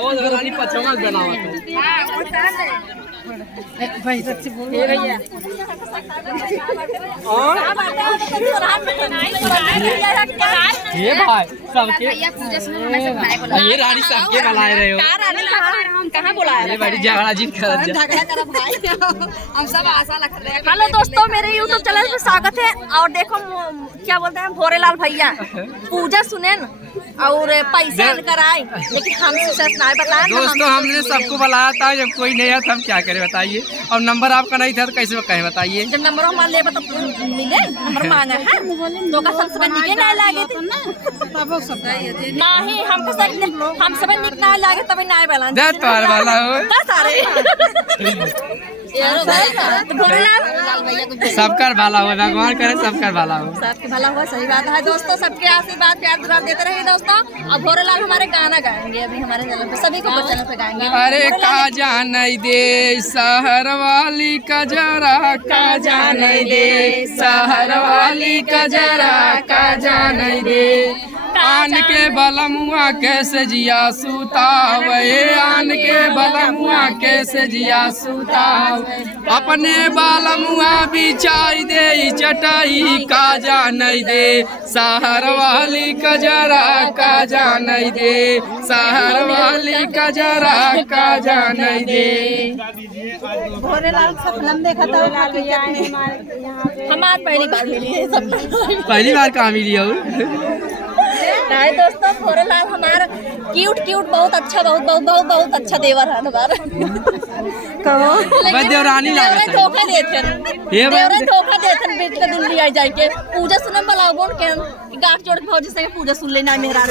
रानी पचवा भाई सच्ची बोल भैया ये भाई सबके ये रानी सबके बुलाए रहे हो कहाँ बुलाया ये बड़ी झगड़ा जीत कर हम सब आशा रख रहे हैं। हेलो दोस्तों, मेरे YouTube चैनल पे स्वागत है। और देखो क्या बोलते हैं भोरेलाल भैया पूजा सुने न और पैसा लेकर आए, लेकिन हमसे सच नहीं बताया। दोस्तों हमने सबको बुलाया था, जब कोई नहीं आया था हम क्या करें बताइए। और नंबर आपका नहीं था तो कैसे कहें बताइए। जब नंबर हमारे ले तो मिले नंबर मांगा है तो का सबसे निके नहीं लागे थे नहीं हमको सब हम सब निक नहीं लागे तभी नहीं बैलेंस दे तोर वाला हो सारे सबकर भला हो, भगवान करे सबकर भला हो, सबके भला हो। सही बात है दोस्तों, सबके आशीर्वाद प्यार दुलार देते रहिए दोस्तों। अब भोरेलाल हमारे गाना गाएंगे अभी हमारे चैनल पे, सभी को चैनल पे गाएंगे। अरे का जान दे शहर वाली का जरा, का जान दे शहर वाली का जरा, का जान दे आन के बलमुआ कैसे जिया सुतावे, आन के बलमुआ कैसे जिया सुतावे, अपने बालमुआ बिछाई दे चटाई, का जान दे शहर वाली का जरा, का जान दे शहर वाली का जरा, का जान दे। भोरेलाल सपनम देखा था हम आज पहली बार मिली है सब पहली बार कहाँ मिली हो? नहीं दोस्तों, भोरेलाल हमारा क्यूट बहुत अच्छा बहुत अच्छा देवर है हमारा। देवरानी धोखा देते बेट का दिल्ली आ जाके पूजा सुनम वाला बोल के गाठ जोड़ के भौजी से पूजा सुन लेना मेरा